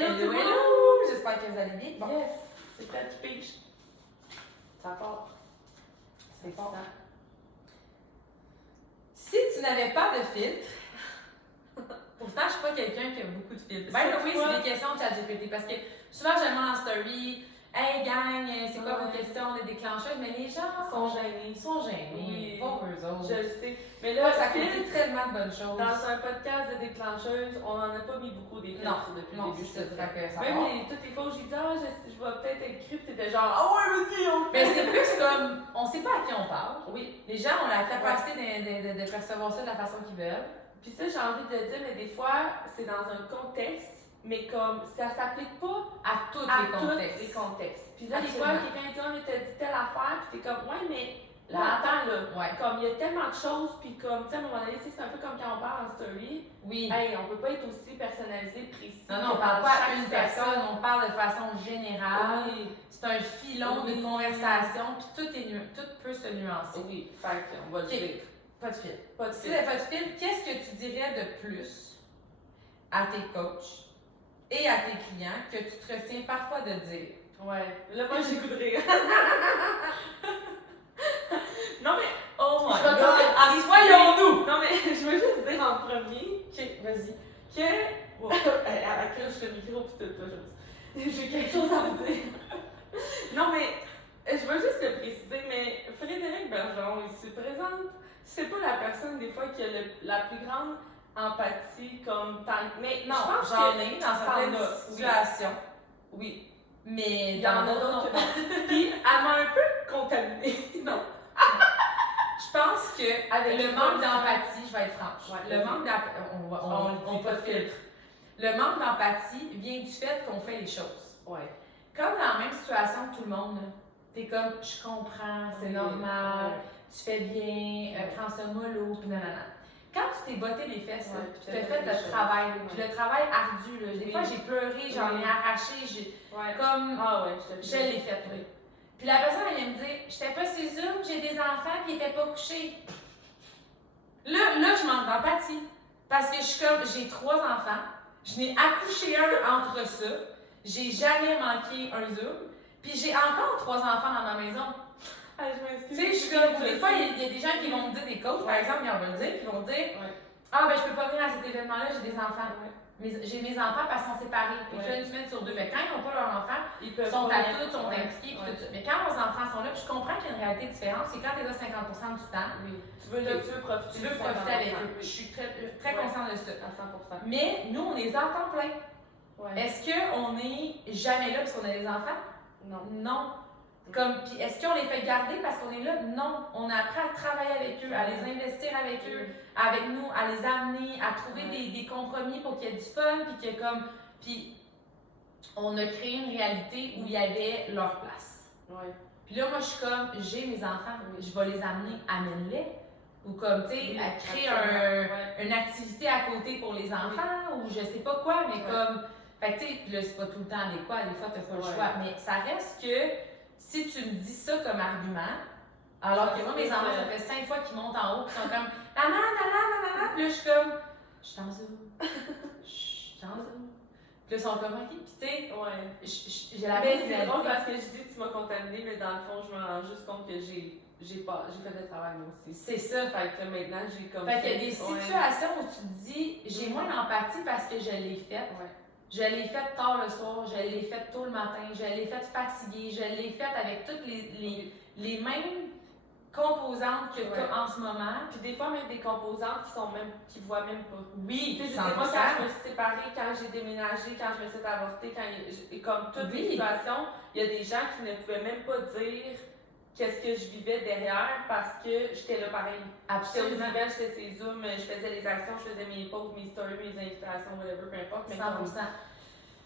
Hello tout le monde! Hello! J'espère que vous allez bien. Bon, Yes! C'est Fred qui pige. Ça part. c'est bon. Si tu n'avais pas de filtre, pourtant je suis pas quelqu'un qui a beaucoup de filtres. Ben oui, c'est des questions de ChatGPT parce que souvent je demande en story, hey gang, c'est quoi vos questions des déclencheuses? Mais les gens Sont gênés. sont gênés. Oui. Pauvres eux autres. Je le sais. Mais Là, là, ça filtre, fait tellement de bonnes choses. dans un podcast de déclencheuse, on n'en a pas mis beaucoup des filtres depuis le début. c'est ça. Fait que ça Même va. toutes les fois où j'ai dit, je vais peut-être être cru, t'étais genre, ah ouais, vas-y, on le Mais fait. c'est plus comme, on sait pas à qui on parle. Oui. Les gens ont la capacité de percevoir ça de la façon qu'ils veulent. Puis ça, j'ai envie de le dire, mais des fois, c'est dans un contexte, mais comme ça s'applique pas À tous à les contextes. tous les contextes. Puis là, des Absolument. fois, quelqu'un dit, ah, mais t'as dit telle affaire, puis t'es comme, ouais, mais là, Là, attends, là. Ouais. Comme il y a tellement de choses, puis comme, tu sais, à un moment donné, c'est un peu comme quand on parle en story. Oui. Hey, on peut pas être aussi personnalisé, précis. Non, on que parle dans pas à chaque une situation. personne, on parle de façon générale. Oui. C'est un filon de Oui. conversation, puis tout peut se nuancer. Oui, fait qu'on va le Ok. dire. Pas de fil. Pas de Si fil. t'avais pas de fil, qu'est-ce que tu dirais de plus à tes coachs et à tes clients que tu te retiens parfois de dire? Ouais. Là, moi, j'écouterai. Non, mais, oh my Je vais god. Assoyons-nous! Non, mais je veux juste dire en premier Ok, vas-y. que. Bon, à quel je fais le micro pis tout, là, j'ai quelque chose à vous dire. Non, mais je veux juste le préciser, mais Frédéric Bergeron, il se présente. C'est pas la personne, des fois, qui a la plus grande empathie comme tant. Mais Non, je pense j'en que ai dans certaines t'en as, situations. Oui. Mais Il y en a d'autres que non. Puis elle m'a un peu contaminée. Non. Je pense que Avec le les manque autres, d'empathie, je vais être franche. Ouais, Le manque d'empathie, on dit pas de filtre. Le manque d'empathie vient du fait qu'on fait les choses. Ouais. Quand t'es dans la même situation que tout le monde, là, t'es comme, je comprends, c'est normal, tu fais bien, prends ça mollo, puis nanana. Quand tu t'es botté les fesses, là, Ouais, puis tu as fait le travail, puis le travail ardu, là, des fois j'ai pleuré, j'en ai arraché, Ouais. comme, Ah ouais, je l'ai fait. Là. Puis la personne, elle vient me dire, j'étais pas sur Zoom, j'ai des enfants, puis ils étaient pas couchés. Là, je manque d'empathie. Parce que je suis comme, j'ai 3 enfants, je n'ai accouché un entre ça, j'ai jamais manqué un Zoom, puis j'ai encore 3 enfants dans ma maison. Ah, je m'excuse. Tu sais, je suis comme, des fois, il y a des gens qui vont me dire, des coachs, par exemple, ils vont me le dire, puis ils vont dire, ah, ben, je peux pas venir à cet événement-là, j'ai des enfants. J'ai mes enfants parce qu'ils sont séparés. Puis là, une semaine sur 2. Fait quand ils n'ont pas leurs enfants, Ils ils sont pas adultes, sont impliqués, puis tout ça. Mais quand leurs enfants sont là, puis je comprends qu'il y a une réalité différente, c'est quand tu es là 50% du temps, Oui. Tu veux profiter. tu veux profiter avec eux. Je suis très consciente de ça. À 100%. Mais nous, on les a à temps plein. Ouais. Est-ce qu'on n'est jamais là parce qu'on a des enfants? Non. Non. Puis est-ce qu'on les fait garder parce qu'on est là? Non. On apprend à travailler avec eux, à les investir avec eux, avec nous, à les amener, à trouver des compromis pour qu'il y ait du fun, puis on a créé une réalité où il y avait leur place. Ouais. Puis là, moi, je suis comme, j'ai mes enfants, je vais les amener, amène-les. Ou comme, tu sais, à créer une activité à côté pour les enfants, ou je sais pas quoi, mais comme, fait que tu sais, là, c'est pas tout le temps adéquat, des fois, t'as pas le choix, mais ça reste que, si tu me dis ça comme argument, alors que moi, mes enfants, ça fait 5 fois qu'ils montent en haut, ils sont comme maman, nanana, puis là, je suis comme, je suis en Zoom. Je suis en Zoom. Puis là, ils sont comme, ok, puis tu sais, j'ai la Mais même c'est drôle réalité. parce que je dis que tu m'as contaminée, mais dans le fond, je me rends juste compte que j'ai fait le travail moi aussi. C'est ça. Fait que là, maintenant, j'ai comme. Fait qu'il y a des situations où tu te dis, j'ai moins d'empathie parce que je l'ai faite. Ouais. Je l'ai faite tard le soir, je l'ai faite tôt le matin, je l'ai faite fatiguée, je l'ai faite avec toutes les mêmes composantes que tu as en ce moment. Puis des fois, même des composantes qui voient même pas. Oui, Tu sais, moi, quand je me suis séparée, quand j'ai déménagé, quand je me suis avortée, et comme toutes les situations, il y a des gens qui ne pouvaient même pas dire qu'est-ce que je vivais derrière parce que j'étais là pareil. Absolument. J'étais ces Zooms, je faisais les actions, je faisais mes posts, mes stories, mes invitations, whatever, peu importe. Mais 100%.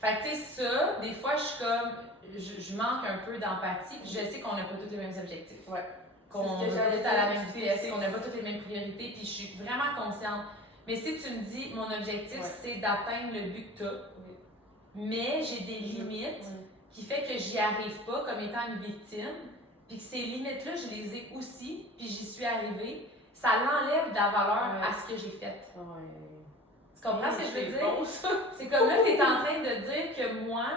Fait que tu sais, ça, des fois, je suis comme, je manque un peu d'empathie, puis je sais qu'on n'a pas tous les mêmes objectifs. Ouais. Qu'on veut pas être à la même vitesse, qu'on n'a pas toutes les mêmes priorités, puis je suis vraiment consciente. Mais si tu me dis, mon objectif, c'est d'atteindre le but que tu as, mais j'ai des limites qui fait que j'y arrive pas comme étant une victime, puis que ces limites-là, je les ai aussi, puis j'y suis arrivée, ça l'enlève de la valeur à ce que j'ai fait. Tu comprends ce que je veux dire? Bon, ça. C'est comme là, tu es en train de dire que moi,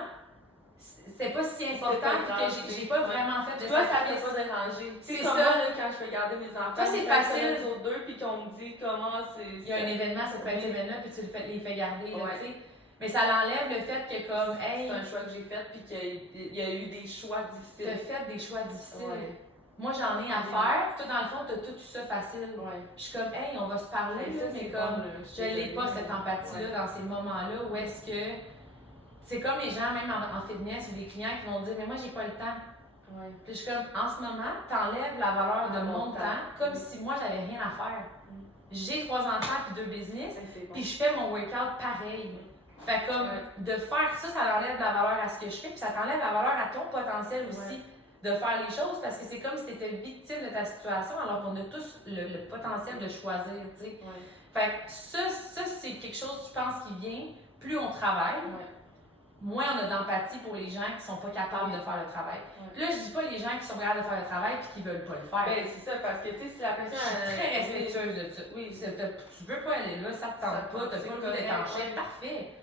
c'était pas si important que j'ai pas vraiment fait de toi, ça sacrifice. t'a pas dérangé. C'est comme ça. moi, là, quand je fais garder mes enfants, Toi, c'est quand facile. sur 2 puis qu'on me dit comment c'est. Il y a un événement, ça peut être cet événement, puis tu les fais garder, là, Ouais. tu sais. Mais ça l'enlève le fait que, comme, hey, C'est un choix que j'ai fait, puis qu'il y a eu des choix difficiles. t'as fait des choix difficiles. Ouais. Moi, j'en ai à faire, puis toi, dans le fond, t'as tout ça facile. Ouais. Je suis comme, hey, on va se parler, Ouais, là, ça, mais c'est comme, bon, là. je n'ai pas cette empathie-là dans ces moments-là où est-ce que. C'est comme les gens, même en fitness, ou des clients qui vont dire, mais moi, j'ai pas le temps. Ouais. Puis je suis comme, en ce moment, t'enlèves la valeur de mon temps comme si moi, j'avais rien à faire. J'ai 3 enfants puis 2 business, puis je fais mon workout pareil. Fait comme, de faire ça, ça enlève la valeur à ce que je fais, puis ça t'enlève la valeur à ton potentiel aussi de faire les choses, parce que c'est comme si tu étais victime de ta situation, alors qu'on a tous le potentiel de choisir, tu sais. Fait que ça c'est quelque chose, je pense, qui vient, plus on travaille, moins on a d'empathie pour les gens qui sont pas capables de faire le travail. Là, je dis pas les gens qui sont capables de faire le travail et qui veulent pas le faire. Ben, c'est ça, parce que, tu sais, si la personne... Je suis très respectueuse de ça. Oui, Tu veux pas aller là, ça te tente pas, t'as pas le goût d'être en chef, parfait.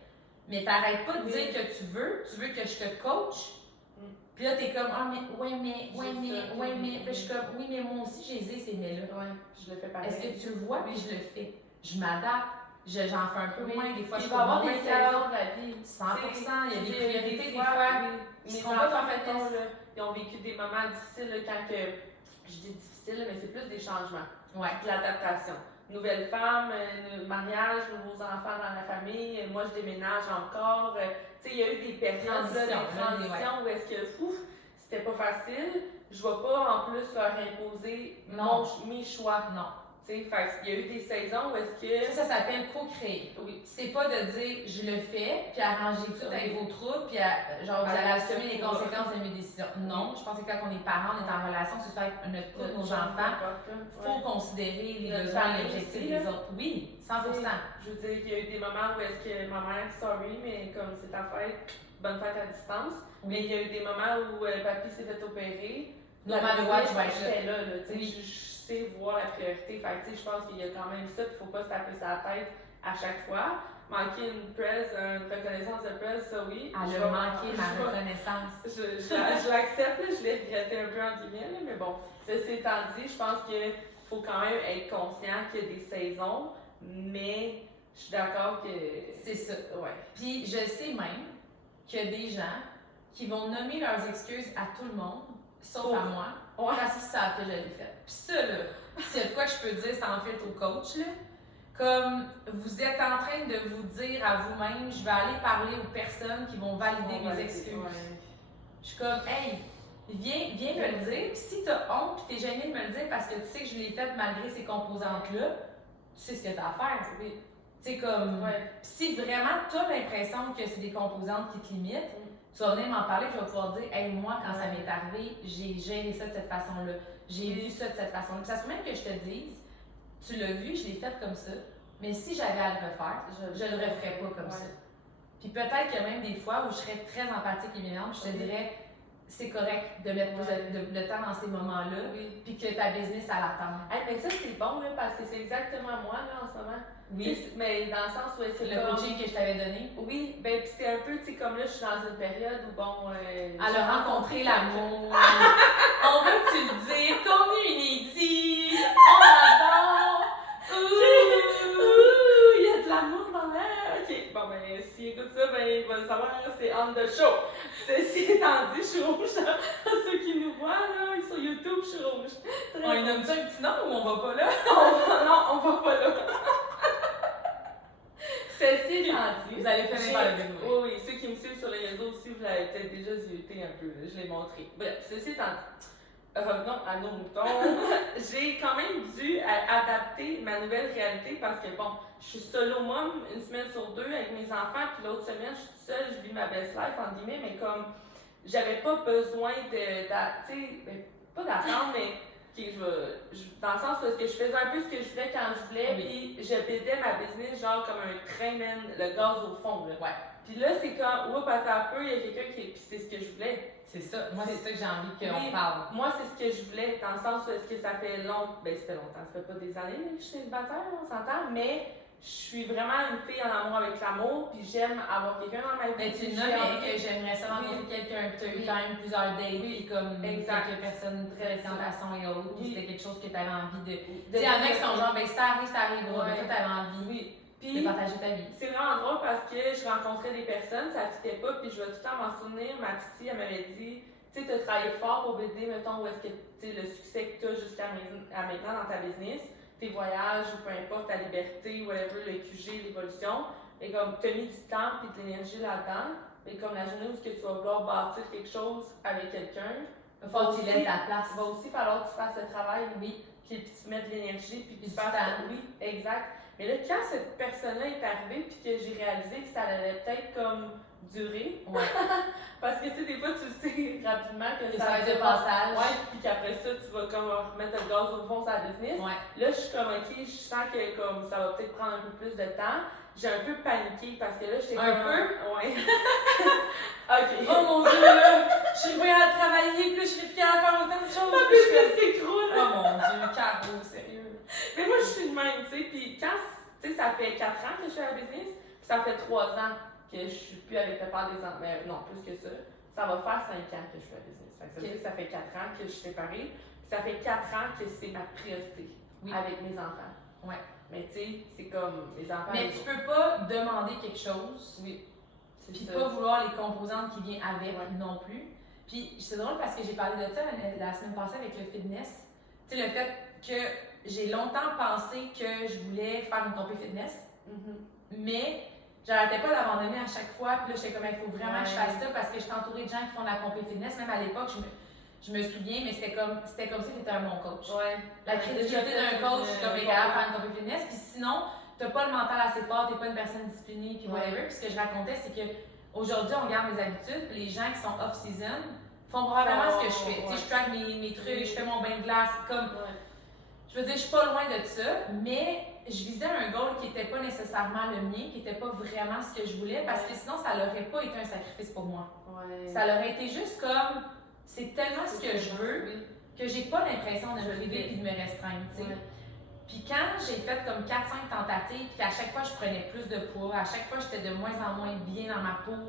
Mais t'arrêtes pas de dire que tu veux que je te coach. Puis là, t'es comme, ah, mais, mais. Puis je suis comme, oui, mais moi aussi, j'ai ces mais-là. Ouais, je le fais pareil. Est-ce que tu le vois? Puis je le fais. Je m'adapte. J'en fais un peu moins, des fois je peux avoir des saisons de la vie. 100%, il y a des priorités des fois. Mes enfants, mettons, ils ont vécu des moments difficiles là, quand que, je dis difficile, mais c'est plus des changements. De l'adaptation. Nouvelle femme, mariage, nouveaux enfants dans la famille, moi je déménage encore. Tu sais, il y a eu des périodes de transition où est-ce que c'était pas facile. Je ne vais pas en plus leur imposer mes choix. Non. Tu sais, il y a eu des saisons où est-ce que. Ça s'appelle co-créer. Oui. C'est pas de dire je le fais, puis arranger tout avec vos troubles, puis genre vous allez assumer les conséquences de mes décisions. Non, je pense que quand on est parent, on est en relation, c'est ça avec notre couple, nos enfants. Il faut considérer les besoins et les objectifs des autres. Oui, 100%. Je veux dire qu'il y a eu des moments où est-ce que ma mère, sorry, mais comme c'est ta fête, bonne fête à distance. Mais il y a eu des moments où papy s'est fait opérer. J'étais là, je sais voir la priorité. Fait que, je pense qu'il y a quand même ça, il ne faut pas se taper sa tête à chaque fois. Manquer une reconnaissance de presse, ça oui. Elle a manqué ma reconnaissance. Je l'accepte, je l'ai regretté un peu en guillemets, mais bon. Ceci étant dit, je pense qu'il faut quand même être conscient qu'il y a des saisons, mais je suis d'accord que. C'est ça. Ouais. Puis je sais même qu'il y a des gens qui vont nommer leurs excuses à tout le monde, sauf à moi, parce qu'ils savent que je l'ai fait. Puis ça, là, s'il y a de quoi que je peux dire sans filtre au coach, là, comme vous êtes en train de vous dire à vous-même, je vais aller parler aux personnes qui vont valider mes excuses. Je suis comme, hey, viens me le dire. Puis si t'as honte, puis t'es gêné de me le dire parce que tu sais que je l'ai fait malgré ces composantes-là, tu sais ce que t'as à faire. Oui. Tu sais, comme, si vraiment t'as l'impression que c'est des composantes qui te limitent, tu vas venir m'en parler, tu vas pouvoir dire, hey, moi, quand ça m'est arrivé, j'ai géré ça de cette façon-là. J'ai vu ça de cette façon-là. Puis ça se peut même que je te dise, tu l'as vu, je l'ai fait comme ça, mais si j'avais à le refaire, je le referais pas comme ça. Puis peut-être qu'il y a même des fois où je serais très empathique et bienveillante, je te dirais, c'est correct de mettre le temps dans ces moments-là, puis que ta business, elle attend. Mais ça, c'est bon, là, parce que c'est exactement moi, là, en ce moment. Oui. Mais dans le sens où c'est le coaching que je t'avais donné. Oui, ben puis c'est un peu, tu sais, comme là, je suis dans une période où, bon... elle a rencontré l'amour. On veut-tu le dire? Qu'on est inédit! On l'adore! Ouh! Il y a de l'amour dans l'air! Ok, bon, ben, s'il écoute ça, ben, il va le savoir, c'est on the show. Ceci étant dit, je suis rouge. Ceux qui nous voient, là, sur YouTube, je suis rouge. On lui nomme-tu un petit nom ou on va pas là? Non, on va pas là. Ceci étant dit, vous allez finir par le découvrir. Oui, ceux qui me suivent sur les réseaux aussi, vous l'avez peut-être déjà zioté un peu, là, je l'ai montré. Bref, ceci étant dit, revenons à nos moutons. J'ai quand même dû adapter ma nouvelle réalité parce que, bon, je suis solo mom une semaine sur 2 avec mes enfants, puis l'autre semaine, je suis toute seule, je vis ma best life, entre guillemets, mais comme, j'avais pas besoin tu sais, pas d'attendre, mais dans le sens où je faisais un peu ce que je voulais quand je voulais, puis je buildais ma business genre comme un train, man, le gaz au fond, là. Puis là, c'est quand, attends un peu, il y a quelqu'un qui. Puis c'est ce que je voulais. C'est ça. Moi, c'est ça que j'ai envie qu'on parle. Moi, c'est ce que je voulais, dans le sens où est-ce que ça fait longtemps. Ben, ça fait longtemps. Ça fait pas des années que je suis célibataire, on s'entend, mais je suis vraiment une fille en amour avec l'amour, puis j'aime avoir quelqu'un dans ma vie. Mais tu nommais que j'aimerais ça rencontrer quelqu'un, puis tu as eu quand même plusieurs dates, puis comme quelques personnes de présentation et autres, puis c'était quelque chose que tu avais envie de. Tu sais, il y en a qui sont genre, ben ça arrivera, mais toi tu avais envie de partager ta vie. C'est vraiment drôle parce que je rencontrais des personnes, ça fitait pas, puis je vais tout le temps m'en souvenir. Ma psy, elle m'avait dit, tu sais, tu as travaillé fort pour aider, mettons, où est-ce que, tu sais, le succès que tu as jusqu'à maintenant dans ta business. Tes voyages ou peu importe, ta liberté, whatever, le QG, l'évolution. Et comme tu as mis du temps et de l'énergie là-dedans, et comme la journée où tu vas vouloir bâtir quelque chose avec quelqu'un, il faut que tu laisses ta place. Il va aussi falloir que tu fasses le travail, puis tu mettes de l'énergie, puis que tu fasses. Oui, exact. Mais là, quand cette personne-là est arrivée, puis que j'ai réalisé que ça allait peut-être comme durer, parce que tu sais, des fois, tu sais rapidement que ça va être de passage. Ouais, puis qu'après ça, tu vas comme remettre le gaz au fond sur la business. Ouais. Là, je suis comme, ok, je sens que comme, ça va peut-être prendre un peu plus de temps. J'ai un peu paniqué parce que là, j'étais comme. Un peu? Ouais. Ok. Oh mon dieu, là! Je suis prête à travailler, puis je suis fière à faire autant de choses. Ma business s'écroule! Oh mon dieu, Caro, sérieux. Mais moi, je suis de même, tu sais. Puis quand, tu sais, ça fait 4 ans que je suis à la business, puis ça fait 3 ans que je suis plus avec le père des enfants. Mais non, plus que ça. Ça va faire 5 ans que je suis à la business. Fait que ça veut dire que ça fait 4 ans que je suis séparée. Puis ça fait 4 ans que c'est ma priorité avec mes enfants. Ouais. Mais tu sais, c'est comme les enfants. Mais tu peux pas demander quelque chose. Oui. Puis pas vouloir les composantes qui viennent avec non plus. Puis c'est drôle parce que j'ai parlé de ça la semaine passée avec le fitness. Tu sais, le fait que j'ai longtemps pensé que je voulais faire une compé fitness, mais j'arrêtais pas d'abandonner à chaque fois. Puis là, j'étais comme, il faut vraiment que je fasse ça parce que je suis entourée de gens qui font de la compé fitness. Même à l'époque, je me souviens, mais c'était comme si tu étais un bon coach. La crédibilité d'un coach, je suis comme capable de faire une compé fitness. Puis sinon, t'as pas le mental assez fort, t'es pas une personne disciplinée, puis whatever. Puis ce que je racontais, c'est que aujourd'hui, on regarde mes habitudes, puis les gens qui sont off-season font probablement ce que je fais. Tu sais, je track mes trucs, je fais mon bain de glace, comme. Je veux dire, je suis pas loin de ça, mais je visais un goal qui était pas nécessairement le mien, qui était pas vraiment ce que je voulais, parce que sinon, ça l'aurait pas été un sacrifice pour moi. Ça l'aurait été juste comme, c'est tellement ce que je veux, que j'ai pas l'impression de me priver et de me restreindre, tu sais. Puis quand j'ai fait comme 4-5 tentatives, puis qu'à chaque fois je prenais plus de poids, à chaque fois j'étais de moins en moins bien dans ma peau,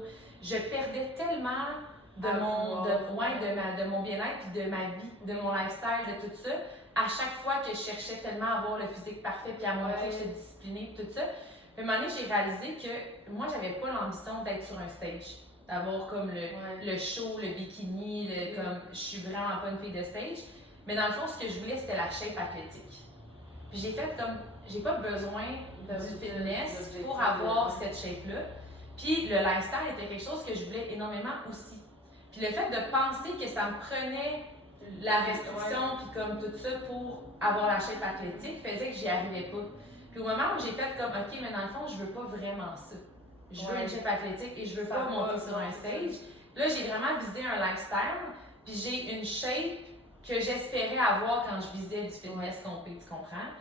je perdais tellement de mon bien-être, puis de ma vie, de mon lifestyle, de tout ça. À chaque fois que je cherchais tellement à avoir le physique parfait, puis à montrer que j'étais disciplinée, puis tout ça. Puis à un moment donné, j'ai réalisé que moi, j'avais pas l'ambition d'être sur un stage, d'avoir comme le show, le bikini, comme je suis vraiment pas une fille de stage. Mais dans le fond, ce que je voulais, c'était la shape athlétique. Puis j'ai fait comme, j'ai pas besoin du fitness pour avoir cette shape-là. Puis le lifestyle était quelque chose que je voulais énormément aussi. Puis le fait de penser que ça me prenait la restriction, puis comme tout ça pour avoir la shape athlétique, faisait que j'y arrivais pas. Puis au moment où j'ai fait comme, ok, mais dans le fond, je veux pas vraiment ça. Je veux une shape athlétique et je veux pas monter sur un stage. Là, j'ai vraiment visé un lifestyle, puis j'ai une shape que j'espérais avoir quand je visais du fitness compé, tu comprends?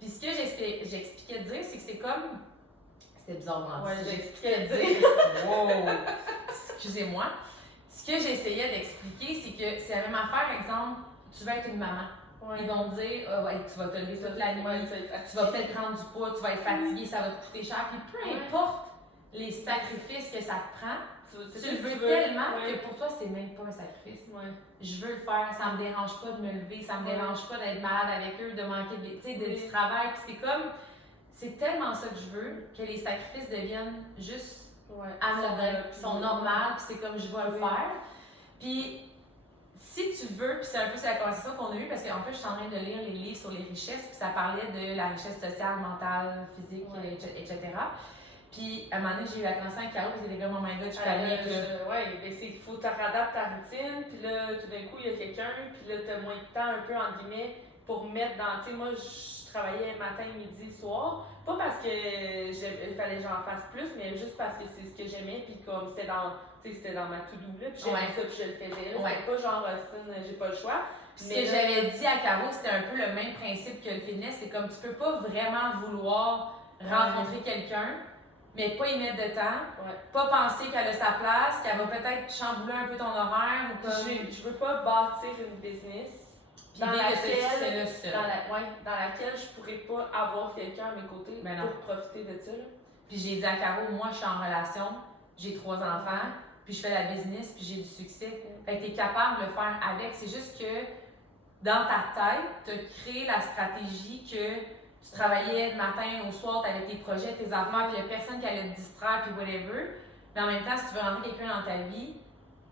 Puis ce que j'expliquais de dire, c'est que c'est comme. C'était bizarrement dit. J'expliquais de dire. Wow! Excusez-moi. Ce que j'essayais d'expliquer, c'est que c'est la même affaire, exemple, tu vas être une maman. Ils vont te dire, tu vas te lever toute la nuit, tu vas peut-être prendre du poids, tu vas être fatigué, ça va te coûter cher. Puis peu importe les sacrifices que ça te prend, tu le veux tellement que pour toi, c'est même pas un sacrifice. Je veux le faire, ça me dérange pas de me lever, ça me dérange pas d'être malade avec eux, de manquer du travail. Puis c'est tellement ça que je veux, que les sacrifices deviennent juste anodins, sont normaux, puis c'est comme je vais le faire. Puis si tu veux, puis c'est un peu la conversation qu'on a eue, parce qu'en plus, je suis en train de lire les livres sur les richesses, puis ça parlait de la richesse sociale, mentale, physique, etc. Puis, à un moment donné, j'ai eu la conversation avec Caro, puis j'ai dit, oh my god, je suis panique, là. Mais c'est qu'il faut que tu adaptes ta routine, puis là, tout d'un coup, il y a quelqu'un, puis là, tu as moins de temps, un peu, entre guillemets, pour mettre dans. Tu sais, moi, je travaillais matin, midi, soir. Pas parce que il fallait que j'en fasse plus, mais juste parce que c'est ce que j'aimais, puis comme c'était dans ma to-do, là, puis j'aimais ça, puis je le faisais. C'était pas genre, j'ai pas le choix. Puis ce que j'avais dit à Caro, c'était un peu le même principe que le fitness, c'est comme tu peux pas vraiment vouloir rencontrer quelqu'un, mais pas y mettre de temps, pas penser qu'elle a sa place, qu'elle va peut-être chambouler un peu ton horaire ou comme. Je veux pas bâtir une business Puis vivre ce succès-là seul. Dans laquelle je pourrais pas avoir quelqu'un à mes côtés pour profiter de ça. Là. Puis j'ai dit à Caro, moi je suis en relation, j'ai 3 enfants, puis je fais la business, puis j'ai du succès. Fait que t'es capable de le faire avec. C'est juste que dans ta tête, t'as créé la stratégie que tu travaillais le matin au soir, t'avais tes projets, tes affaires, puis il n'y a personne qui allait te distraire, puis whatever. Mais en même temps, si tu veux rentrer quelqu'un dans ta vie,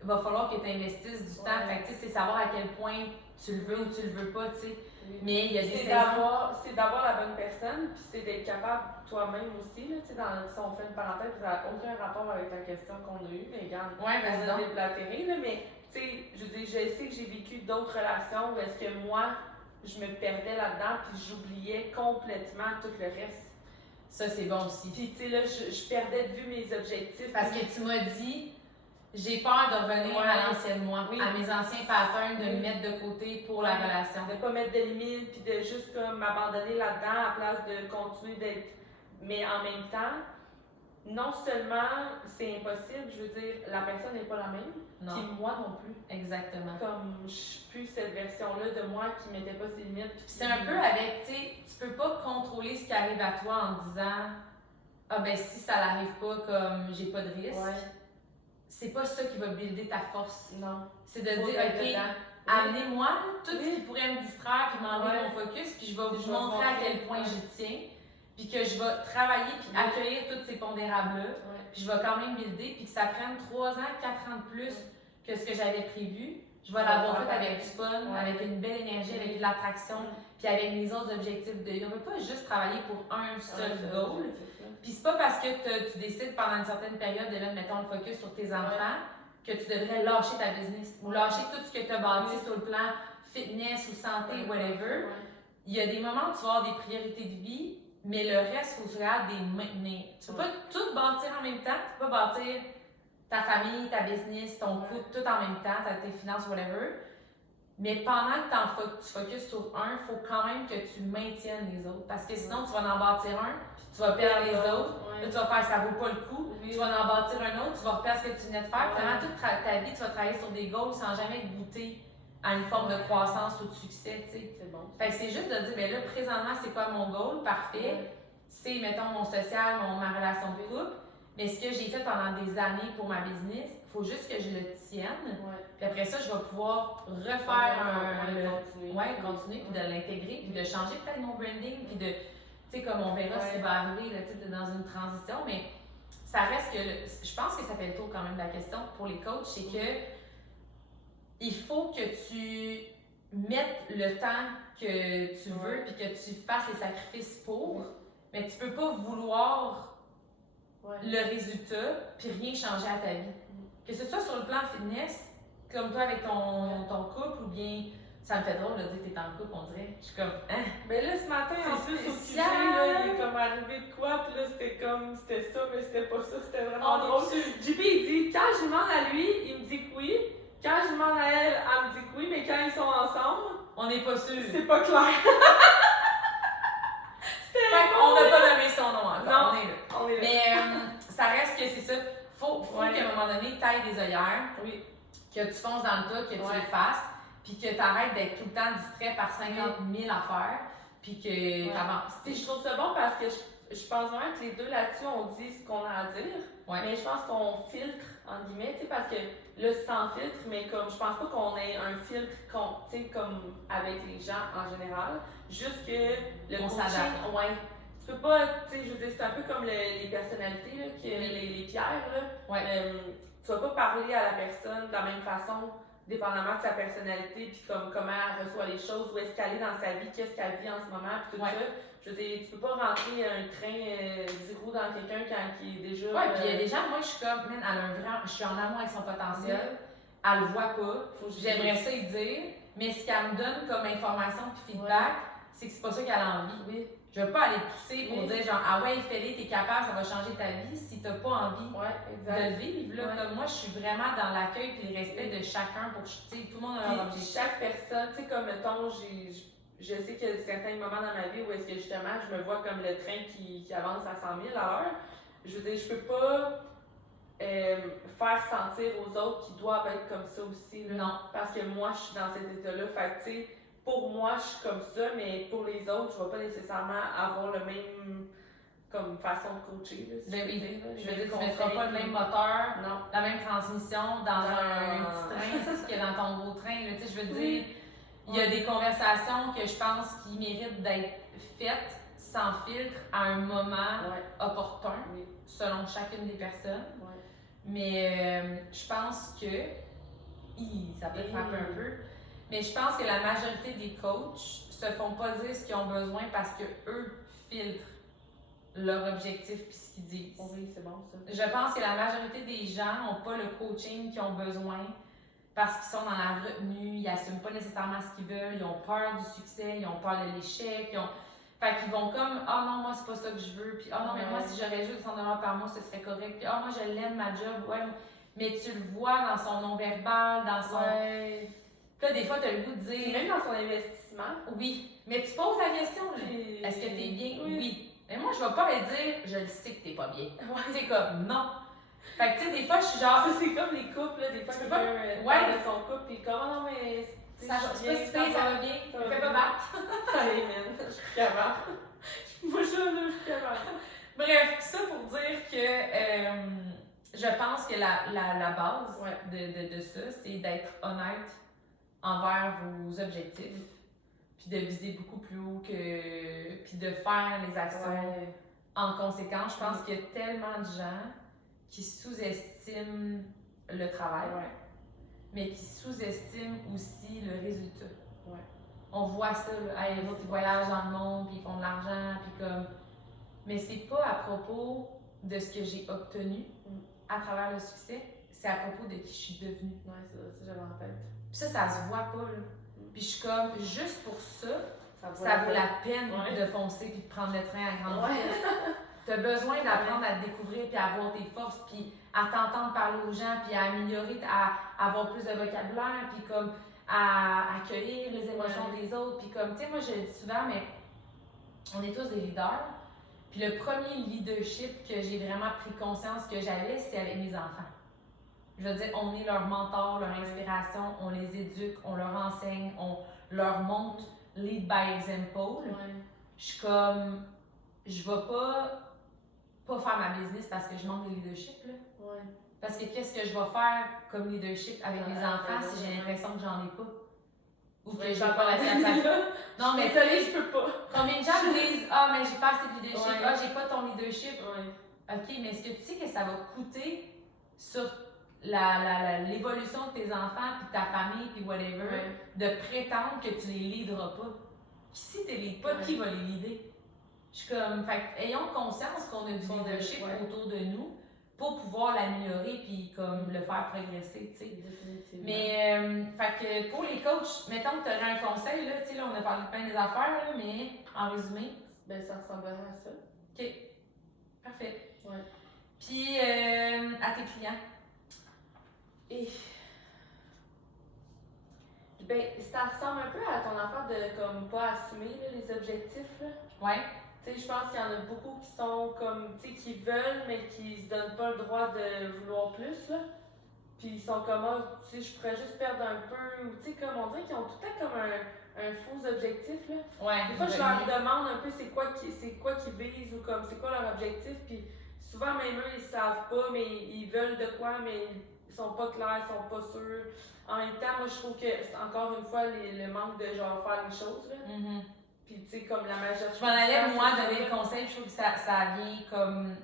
il va falloir que tu investisses du temps. Fait que tu sais, c'est savoir à quel point tu le veux ou tu le veux pas, tu sais. Mais il y a des saisons. C'est d'avoir la bonne personne, puis c'est d'être capable toi-même aussi, là, tu sais, si on fait une parenthèse, ça n'a aucun rapport avec la question qu'on a eue, mais regarde, on a déblatéré, là, mais tu sais, je veux dire, je sais que j'ai vécu d'autres relations où est-ce que moi, je me perdais là-dedans, puis j'oubliais complètement tout le reste. Ça, c'est bon aussi. Puis tu sais, là, je perdais de vue mes objectifs. Parce que tu m'as dit, j'ai peur de revenir à l'ancienne moi, à mes anciens patterns, de me mettre de côté pour la relation. De pas mettre de limites, puis de juste comme m'abandonner là-dedans à place de continuer d'être. Mais en même temps, non seulement c'est impossible, je veux dire, la personne n'est pas la même, puis moi non plus. Exactement. Comme je suis plus cette version-là de moi qui mettait pas ses limites. Puis c'est un peu avec, tu sais, tu peux pas contrôler ce qui arrive à toi en disant, ah ben si ça n'arrive pas, comme j'ai pas de risque. C'est pas ça qui va builder ta force. Non. C'est de dire, OK, amenez-moi tout ce qui pourrait me distraire puis m'enlever mon focus, puis je vais vous montrer à quel point j'y tiens, puis que je vais travailler puis accueillir tous ces pondérables-là, puis je vais quand même builder, puis que ça prenne 3 ans, 4 ans de plus que ce que j'avais prévu. Je vais l'avoir fait avec du fun, avec une belle énergie, avec de l'attraction, puis avec mes autres objectifs de vie. On ne veut pas juste travailler pour un seul goal. Puis c'est pas parce que tu décides pendant une certaine période de mettre, mettons, le focus sur tes enfants que tu devrais lâcher ta business ou lâcher tout ce que tu as bâti sur le plan fitness ou santé, whatever. Il y a des moments où tu vas avoir des priorités de vie, mais le reste, il faut que tu regardes des maintenir. Tu peux pas tout bâtir en même temps. Tu peux pas bâtir ta famille, ta business, ton couple, tout en même temps, tes finances, whatever. Mais pendant que tu focuses sur un, il faut quand même que tu maintiennes les autres. Parce que sinon, tu vas en bâtir un, tu vas perdre les autres. Là, tu vas faire ça vaut pas le coup. Tu vas en bâtir un autre, tu vas reperdre ce que tu venais de faire. Pendant toute ta vie, tu vas travailler sur des goals sans jamais goûter à une forme de croissance ou de succès. C'est bon. Fait que c'est juste de dire, ben là, présentement, c'est quoi mon goal? Parfait. C'est, mettons, mon social, ma relation de couple. Mais ce que j'ai fait pendant des années pour ma business, il faut juste que je le tienne. Puis après ça, je vais pouvoir refaire continuer, puis de l'intégrer, puis de changer peut-être mon branding, puis de, tu sais, comme on verra ce qui va arriver là, dans une transition. Mais ça reste que, je pense que ça fait le tour quand même de la question pour les coachs, c'est que il faut que tu mettes le temps que tu veux, puis que tu fasses les sacrifices pour, mais tu peux pas vouloir le résultat, puis rien changer à ta vie. Que ce soit sur le plan fitness, comme toi avec ton couple, ou bien, ça me fait drôle de dire que t'es en couple, on dirait. Je suis comme, hein? Mais là, ce matin, en plus, au sujet, là, il est comme arrivé de quoi, puis là, c'était ça, mais c'était pas ça, c'était vraiment drôle. JP, il dit, quand je demande à lui, il me dit que oui. Quand je demande à elle, elle me dit que oui, mais quand ils sont ensemble, on n'est pas sûr. C'est pas clair. On n'a pas nommé son nom encore. Non, on est là. Mais ça reste que c'est ça. Faut qu'à un moment donné, tu ailles des œillères, que tu fonces dans le tas, que tu le fasses, puis que tu arrêtes d'être tout le temps distrait par 50 000 affaires, puis que tu avances. Je trouve ça bon parce que je pense vraiment que les deux là-dessus, on dit ce qu'on a à dire, mais je pense qu'on filtre, en guillemets, parce que là, c'est sans filtre, mais comme je pense pas qu'on ait un filtre comme avec les gens en général, juste que le coaching, tu peux pas, je veux dire, c'est un peu comme les personnalités, là, les pierres, là. Tu vas pas parler à la personne de la même façon, dépendamment de sa personnalité, puis comment elle reçoit les choses, où est-ce qu'elle est dans sa vie, qu'est-ce qu'elle vit en ce moment, puis tout ça. Je veux dire, tu peux pas rentrer un train 10 roues dans quelqu'un quand il est déjà... puis il y a des gens, moi je suis comme, je suis en amour avec son potentiel, elle le voit pas, j'aimerais ça y dire, mais ce qu'elle me donne comme information puis feedback, c'est que c'est pas ça qu'elle a envie. Je veux pas aller pousser pour dire genre, ah ouais, fais-le, t'es capable, ça va changer ta vie si t'as pas envie de le vivre. Là, comme moi, je suis vraiment dans l'accueil et le respect de chacun pour, tout le monde a leur objectif. Chaque personne, tu sais, comme mettons, je sais qu'il y a certains moments dans ma vie où est-ce que justement, je me vois comme le train qui avance à 100 000 à l'heure. Je veux dire, je peux pas faire sentir aux autres qu'ils doivent être comme ça aussi. Là, non. Parce que moi, je suis dans cet état-là. Fait que, tu sais, pour moi, je suis comme ça, mais pour les autres, je vais pas nécessairement avoir le même comme façon de coacher. Là, si Ben je peux oui. dire, là. Je veux dire, tu ne mettras pas le même moteur, Non. la même transmission dans un petit train que dans ton gros train. Là. Tu sais, je veux dire, il y a des conversations que je pense qui méritent d'être faites sans filtre à un moment opportun, selon chacune des personnes. Mais je pense que, ça peut frapper un peu, mais je pense que la majorité des coachs se font pas dire ce qu'ils ont besoin parce que eux filtrent leur objectif puis ce qu'ils disent. Oui, c'est bon ça. Je pense que la majorité des gens n'ont pas le coaching qu'ils ont besoin parce qu'ils sont dans la retenue, ils n'assument pas nécessairement ce qu'ils veulent, ils ont peur du succès, ils ont peur de l'échec, fait qu'ils vont comme « Ah non, moi c'est pas ça que je veux » puis « Ah non, mais moi si j'aurais juste 100 $ par mois, ce serait correct » puis « Ah moi je l'aime ma job, ouais. » Mais tu le vois dans son non-verbal, dans son... Puis là, des fois, tu as le goût de dire... Puis même dans son investissement. Oui. Mais tu poses la question, est-ce que t'es bien? Oui. Mais moi, je vais pas lui dire « Je le sais que t'es pas bien. » Tu sais, comme, non. Fait que, tu sais, des fois, je suis genre... Ça, c'est comme les couples, là, des fois, quelqu'un parle de son couple, pis comme, non, mais... Ça va bien, ça va bien. Fais pas battre. Allez, man, je suis capable. Moi, ça, là, je suis capable. Bref, ça pour dire que je pense que la base de ça, c'est d'être honnête envers vos objectifs, puis de viser beaucoup plus haut que... puis de faire les actions en conséquence. Je pense qu'il y a tellement de gens qui sous-estiment le travail, mais qui sous-estiment aussi le résultat. On voit ça, là, les autres ils voyagent dans le monde, puis ils font de l'argent, puis comme... Mais c'est pas à propos de ce que j'ai obtenu à travers le succès, c'est à propos de qui je suis devenue. Ouais, ça j'avais en tête. Puis ça se voit pas, là. Puis je suis comme, juste pour ça vaut la peine de foncer puis de prendre le train à grande vitesse. T'as besoin d'apprendre à te découvrir puis à avoir tes forces puis à t'entendre parler aux gens puis à améliorer, à avoir plus de vocabulaire puis comme à accueillir les émotions des autres. Puis comme, tu sais, moi je le dis souvent, mais on est tous des leaders. Puis le premier leadership que j'ai vraiment pris conscience que j'avais, c'est avec mes enfants. Je veux dire, on est leur mentor, leur inspiration, on les éduque, on leur enseigne, on leur montre lead by example. Je suis comme, je vais pas faire ma business parce que je manque de leadership, là. Parce que qu'est-ce que je vais faire comme leadership avec mes enfants si j'ai l'impression que j'en ai pas? Ou que j'ai pas la capacité. Non, mais désolée, je peux pas. Combien de gens me disent « Ah, mais j'ai pas assez de leadership, ah, j'ai pas ton leadership. » Ok, mais est-ce que tu sais que ça va coûter sur l'évolution de tes enfants, puis ta famille, puis whatever, de prétendre que tu les leaderas pas? Si tu les leads pas, qui va les leader? Je suis comme, ayons conscience qu'on a du leadership autour de nous pour pouvoir l'améliorer puis comme le faire progresser, tu sais. Mais, fait que pour les coachs, mettons que tu aurais un conseil, là, tu sais, là, on a parlé de plein des affaires, là, mais en résumé. Ben, ça ressemblerait à ça. OK. Parfait. Puis, à tes clients. Ben, ça ressemble un peu à ton affaire de comme pas assumer là, les objectifs. Là. Tu sais, je pense qu'il y en a beaucoup qui sont comme, tu sais, qui veulent, mais qui se donnent pas le droit de vouloir plus, là. Puis ils sont comme, tu sais, je pourrais juste perdre un peu, ou tu sais, comme on dirait qu'ils ont tout le temps comme un faux objectif, là. Des fois, je leur demande un peu c'est quoi qu'ils visent, ou comme, c'est quoi leur objectif, puis souvent, même eux, ils savent pas, mais ils veulent de quoi, mais ils sont pas clairs, ils sont pas sûrs. En même temps, moi, je trouve que c'est encore une fois le manque de, genre, faire les choses, là. Puis, tu sais, comme la majorité. Je m'en allais, moi, donner le conseil. Je trouve que ça vient comme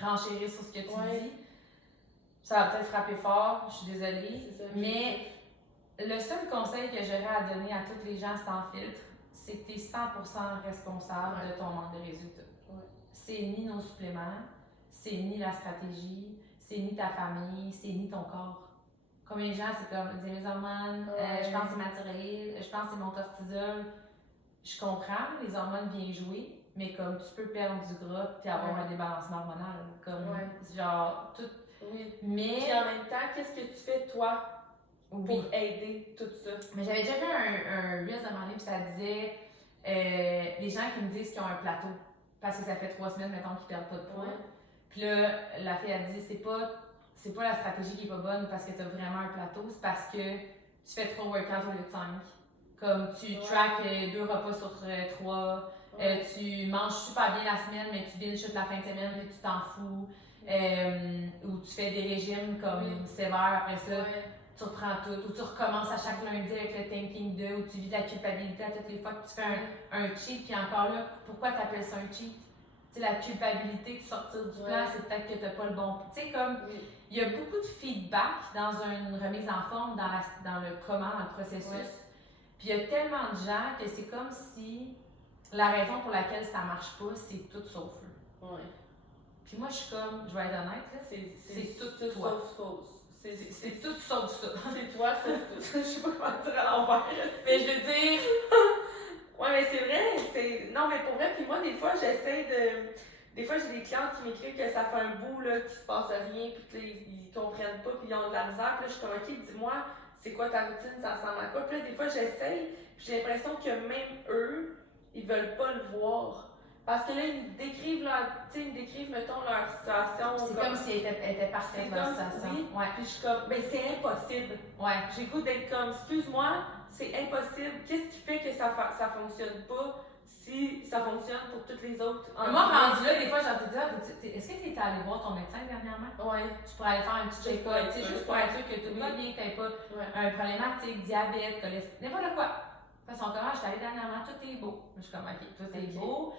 renchérir sur ce que tu dis. Ça va peut-être frapper fort, je suis désolée. Ça, mais le seul conseil que j'aurais à donner à tous les gens sans filtre, c'est que tu es 100% responsable de ton manque de résultats. C'est ni nos suppléments, c'est ni la stratégie, c'est ni ta famille, c'est ni ton corps. Combien de gens, c'est comme des hormones, je pense que c'est ma thyroïde, je pense que c'est mon cortisol. Je comprends, les hormones viennent jouer, mais comme tu peux perdre du gras puis avoir un débalancement hormonal. Comme, genre, tout. Mais. Puis en même temps, qu'est-ce que tu fais, toi, pour aider tout ça? Mais j'avais déjà vu un Reels à un moment donné, puis ça disait les gens qui me disent qu'ils ont un plateau, parce que ça fait 3 semaines, mettons, qu'ils perdent pas de poids. Puis là, la fille a dit c'est pas la stratégie qui est pas bonne parce que tu as vraiment un plateau, c'est parce que tu fais 3 workouts au lieu de 5. Comme tu track 2 repas sur 3, tu manges super bien la semaine, mais tu binges toute la fin de semaine et tu t'en fous. Ou tu fais des régimes comme sévères, après ça, tu reprends tout. Ou tu recommences à chaque lundi avec le Thinking 2, où tu vis de la culpabilité à toutes les fois que tu fais un cheat. Puis encore là, pourquoi tu appelles ça un cheat? Tu sais, la culpabilité de sortir du plan, c'est peut-être que tu n'as pas le bon. Tu sais, comme, il y a beaucoup de feedback dans une remise en forme, dans le comment, dans le processus. Puis il y a tellement de gens que c'est comme si la raison pour laquelle ça marche pas, c'est tout sauf eux. Puis moi, je suis comme, je vais être honnête, là, c'est tout toi. C'est tout sauf ça. C'est toi, sauf tout. Je sais pas comment dire à l'envers. Mais je veux dire. Ouais, mais c'est vrai. Non, mais pour vrai, puis moi, des fois, j'essaie de. Des fois, j'ai des clientes qui m'écrivent que ça fait un bout, là, qu'il se passe rien, puis qu'ils comprennent pas, puis ils ont de la misère. Puis là, je suis comme, OK, dis-moi, c'est quoi ta routine, ça ressemble à quoi? Puis là, des fois, j'essaye, puis j'ai l'impression que même eux, ils veulent pas le voir. Parce que là, ils me décrivent, mettons, leur situation. C'est comme si elle était parfaite dans leur situation. Oui. Puis je suis comme, ben c'est impossible. J'ai le goût d'être comme, excuse-moi, c'est impossible. Qu'est-ce qui fait que ça fonctionne pas si ça fonctionne pour toutes les autres? Moi, rendu là, des fois, j'ai envie de dire, est-ce que tu es allé voir ton médecin dernièrement? Tu pourrais aller faire un petit check-up, juste pour être sûr que tout va bien, que tu n'aies pas un problématique, diabète, cholestérol, n'importe quoi. De toute façon, comment je suis allée dernièrement, tout est beau. Je suis comme, OK, tout est beau.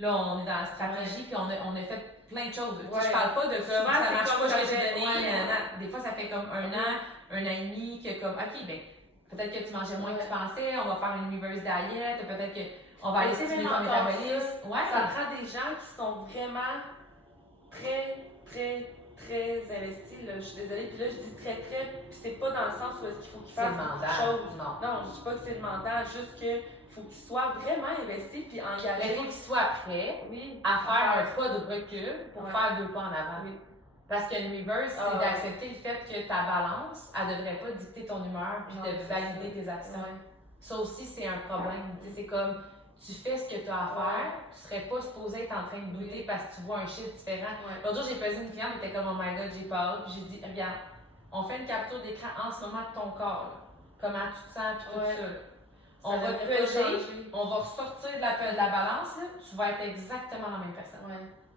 Là, on est dans la stratégie, puis on a fait plein de choses. Je parle pas de comme ça marche pas, je vais te donner. Des fois, ça fait comme un an et demi, que comme, OK, ben peut-être que tu mangeais moins que tu pensais, on va faire une reverse diet, peut-être qu'on va aller stimuler ton métabolisme. Ça prend des gens qui sont vraiment très, très, très investis. Là. Je suis désolée, puis là, je dis très, très, puis c'est pas dans le sens où est-ce qu'il faut qu'ils fassent quelque chose. Non, je dis pas que c'est le mental, juste que faut qu'ils soient vraiment investis puis engagés. Il faut qu'ils soient prêts à faire un pas de recul pour faire 2 pas en avant. Parce que le reverse, c'est d'accepter le fait que ta balance, elle devrait pas dicter ton humeur puis de valider tes actions. Ça aussi, c'est un problème. C'est comme, tu fais ce que tu as à faire, tu serais pas supposé être en train de douter parce que tu vois un chiffre différent. L'autre jour, j'ai posé une cliente qui était comme, oh my god, j'ai pas hâte. Puis j'ai dit, regarde, on fait une capture d'écran en ce moment de ton corps. Là. Comment tu te sens puis tout ça. On va te peser, on va ressortir de la balance, là, tu vas être exactement la même personne.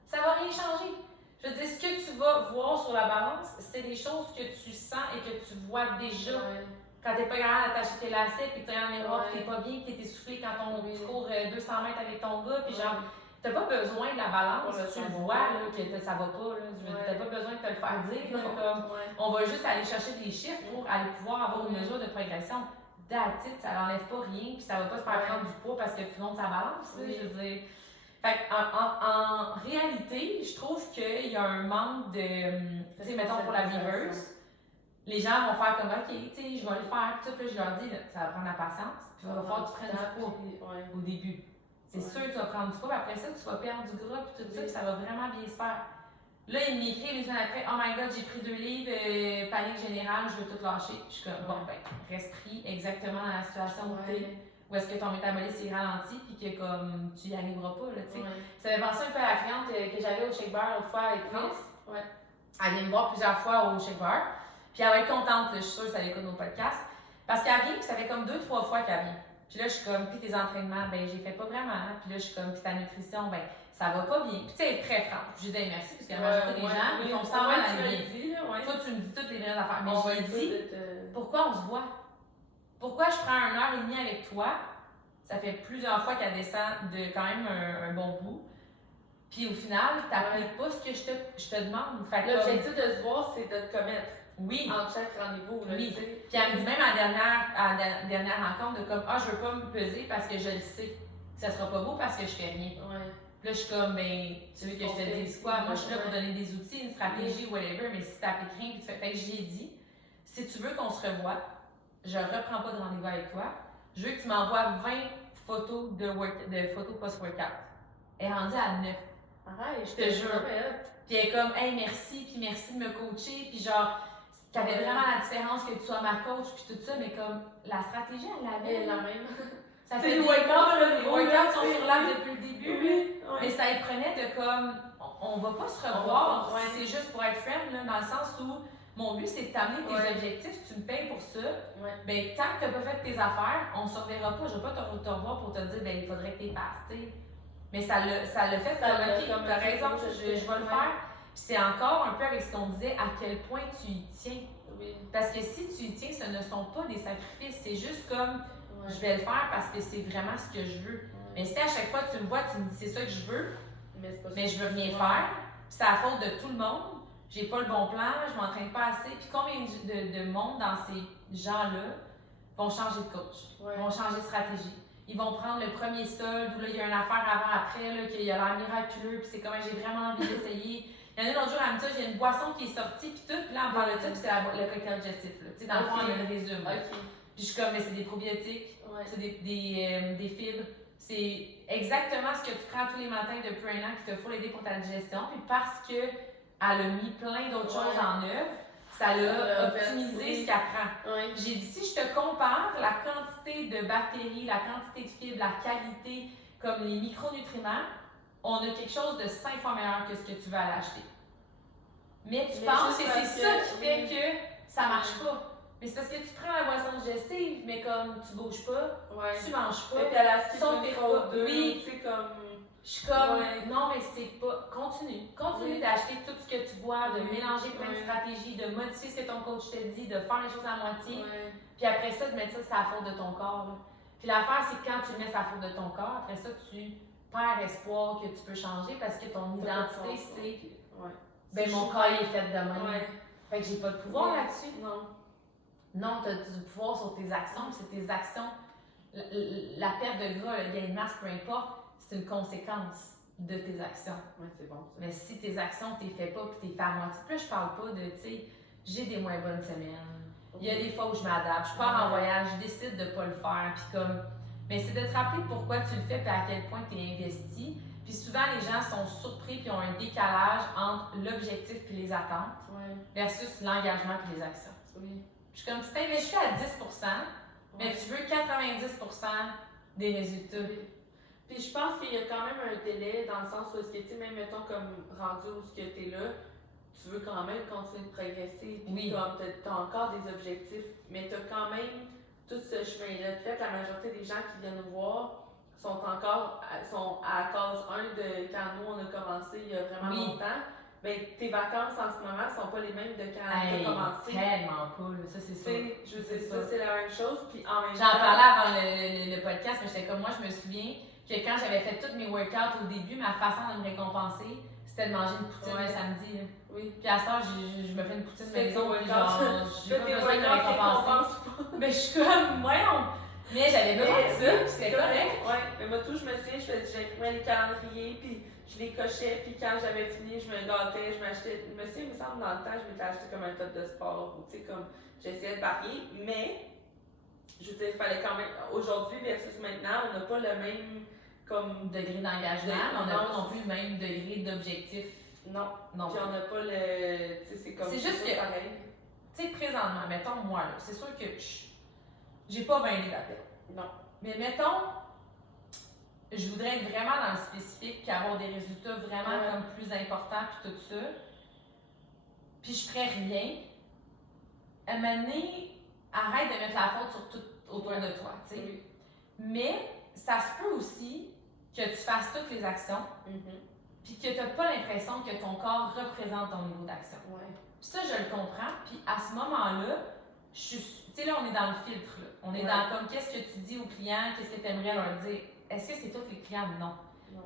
Ça va rien changer. Je veux dire, ce que tu vas voir sur la balance, c'est des choses que tu sens et que tu vois déjà. Quand tu n'es pas capable d'attacher tes lacets, puis que tu es en miroir, puis tu n'es pas bien, puis tu es essoufflé quand tu cours 200 mètres avec ton gars, puis genre, tu n'as pas besoin de la balance, tu le vois là, que ça va pas. Là. Je veux dire, tu n'as pas besoin de te le faire dire. Là, comme, on va juste aller chercher des chiffres pour aller pouvoir avoir une mesure de progression. That's it, ça n'enlève pas rien, puis ça va pas te faire prendre du poids parce que tu montes ta balance, je veux dire. Fait en réalité, je trouve qu'il y a un manque de, tu sais, mettons pour la reverse, les gens vont faire comme, OK, tu sais, je vais le faire, tout, puis je leur dis, là, ça va prendre la patience, puis il va falloir que tu prennes du poids au début. C'est sûr que tu vas prendre du poids, puis après ça, tu vas perdre du gras, puis tout ça, puis ça va vraiment bien se faire. Là, ils m'écrivent une semaine après, oh my god, j'ai pris 2 livres, panique générale, je veux tout lâcher. Je suis comme, bon, ben, reste pris exactement dans la situation où t'es, où est-ce que ton métabolisme est ralenti, puis que comme tu y arriveras pas, là, tu sais. Ça fait penser un peu à la cliente que j'avais au Shake Bar l'autre fois avec Chris. Elle vient me voir plusieurs fois au Shake Bar, puis elle va être contente, là, je suis sûre que ça l'écoute nos podcasts, parce qu'elle vient, puis ça fait comme 2-3 fois qu'elle vient. Puis là, je suis comme, puis tes entraînements, ben, j'ai fait pas vraiment. Puis là, je suis comme, puis ta nutrition, ben, ça va pas bien. Puis tu sais, elle est très franche. Je lui dis merci, parce que la majorité des gens, ils font semblant d'aller bien. Toi, tu me dis toutes les vraies affaires. Mais je lui dis, pourquoi on se voit? Pourquoi je prends 1h30 avec toi? Ça fait plusieurs fois qu'elle descend de quand même un bon bout. Puis au final, t'appliques pas ce que je te demande. L'objectif de se voir, c'est de te commettre. Oui. En chaque rendez-vous. Là, oui. Puis elle me dit même à la dernière rencontre de comme, ah, je veux pas me peser parce que je le sais. Ça sera pas beau parce que je fais rien. Puis là, je suis comme, ben, tu veux que je te dise quoi? Moi, je suis là pour donner des outils, une stratégie, whatever, mais si t'appliques rien, puis tu fais. Fait que j'y ai dit, si tu veux qu'on se revoie, je reprends pas de rendez-vous avec toi. Je veux que tu m'envoies 20 photos de photos post-workout. Elle est rendue à 9. Arrête, je te jure. Puis elle est comme, hey, merci, puis merci de me coacher, puis genre, t'avais vraiment la différence que tu sois ma coach, puis tout ça, mais comme, la stratégie, elle l'avait. La même. Ça fait des workouts sont sur l'app depuis le début, oui. Mais ça y prenait de comme, on va pas se revoir si c'est juste pour être friend, là, dans le sens où Mon but, c'est de t'amener tes Ouais. objectifs, tu me payes pour ça. Ouais. Ben, tant que tu n'as pas fait tes affaires, on ne se reverra pas. Je ne vais pas te revoir pour te dire, ben, il faudrait que tu les fasses, tu sais. Mais ça l'a fait Ça l'a ok, comme t'as ok, raison, je je vais le ouais. faire. Puis c'est encore un peu avec ce qu'on disait, à quel point tu y tiens. Oui. Parce que si tu y tiens, ce ne sont pas des sacrifices, c'est juste comme, Ouais. je vais le faire parce que c'est vraiment ce que je veux. Mais si à chaque fois tu me vois, tu me dis, c'est ça que je veux, mais je veux rien faire, puis c'est la faute de tout le monde, j'ai pas le bon plan, je m'entraîne pas assez. Puis combien de monde dans ces gens-là vont changer de coach, vont changer de stratégie. Ils vont prendre le premier solde où là, il y a une affaire avant-après, là, qu'il a l'air miraculeux, puis c'est comme j'ai vraiment envie d'essayer. Il y en a l'autre jour, elle me dit ça, j'ai une boisson qui est sortie, puis tout, puis là, on parle de ça, puis c'est le cocktail digestif. Là. Tu sais, dans le fond, on le résume. Puis je suis comme, mais c'est des probiotiques, c'est des fibres. C'est exactement ce que tu prends tous les matins depuis un an qui te faut l'aider pour ta digestion. Puis parce qu'elle a mis plein d'autres choses en œuvre, ça l'a optimisé ce qu'elle prend. J'ai dit, si je te compare la quantité de bactéries, la quantité de fibres, la qualité, comme les micronutriments, on a quelque chose de 5 fois meilleur que ce que tu vas aller acheter. Mais tu penses que c'est ça qui fait que ça marche pas. Mais c'est parce que tu prends la boisson digestive, mais comme tu bouges pas, tu manges pas, tu sautes pas. Oui, tu sais, comme... je suis comme, non, mais c'est pas. Continue d'acheter tout ce que tu bois, de mélanger plein de stratégies, de modifier ce que ton coach te dit, de faire les choses à moitié. Puis après ça, de mettre ça, c'est la faute de ton corps. Là. Puis l'affaire, c'est que quand tu mets ça à la faute de ton corps, après ça, tu perds espoir que tu peux changer parce que ton identité, c'est. Ben, mon corps est fait de même. Fait que j'ai pas de pouvoir là-dessus. Non, tu as du pouvoir sur tes actions, c'est tes actions. La perte de gras, le gain de masse, peu importe, c'est une conséquence de tes actions. C'est bon. Mais si tes actions, tu les fais pas puis tu les fais à moitié, puis là, je parle pas de, tu sais, j'ai des moins bonnes semaines. Il y a des fois où je m'adapte, je pars en voyage, je décide de pas le faire, puis comme. Mais c'est de te rappeler pourquoi tu le fais et à quel point tu es investi. Puis souvent, les gens sont surpris puis ont un décalage entre l'objectif puis les attentes versus l'engagement puis les actions. Je suis comme, tu t'investis à 10%, mais tu veux 90% des résultats. Puis je pense qu'il y a quand même un délai dans le sens où, tu sais, même mettons comme rendu où tu es là, tu veux quand même continuer de progresser, puis comme tu as encore des objectifs, mais tu as quand même tout ce chemin-là. De fait, la majorité des gens qui viennent nous voir sont à cause 1 de quand nous on a commencé il y a vraiment longtemps. Mais tes vacances en ce moment sont pas les mêmes de quand tu as commencé. Tellement pas, là. Ça c'est ça. Je veux dire, ça c'est la même chose. Puis en même temps. J'en parlais avant le podcast, mais j'étais comme moi, je me souviens que quand j'avais fait tous mes workouts au début, ma façon de me récompenser, c'était de manger une poutine le samedi. Là. Puis à ce temps, je me fais une poutine maison, puis genre, j'ai pas besoin de me récompenser. Mais je suis comme, voyons! Mais j'avais besoin de ça, puis c'était correct. Mais moi, tout, je me souviens, j'imprimais les calendriers, puis je les cochais, puis quand j'avais fini, je me gâtais, je m'achetais. Je me souviens, il me semble, dans le temps, je m'étais acheté comme un top de sport, ou tu sais, comme j'essayais de varier, mais je veux dire, il fallait quand même. Aujourd'hui versus maintenant, on n'a pas le même comme degré d'engagement, mais on n'a pas non plus le même degré d'objectif. Non. Puis on n'a pas le. Tu sais, c'est comme. C'est juste que. Pareil. Tu sais, présentement, mettons, moi, là, c'est sûr que j'ai pas 20 livres à perdre. Non. Mais mettons, je voudrais être vraiment dans le spécifique puis avoir des résultats vraiment comme plus importants puis tout ça. Puis je ferais rien. À un moment donné, arrête de mettre la faute sur tout autour de toi, tu sais. Mais ça se peut aussi que tu fasses toutes les actions puis que tu n'as pas l'impression que ton corps représente ton niveau d'action. Puis ça, je le comprends. Puis à ce moment-là, tu sais, là, on est dans le filtre. Là. On est dans comme qu'est-ce que tu dis aux clients, qu'est-ce que tu aimerais leur dire. Est-ce que c'est tous les clients? Non.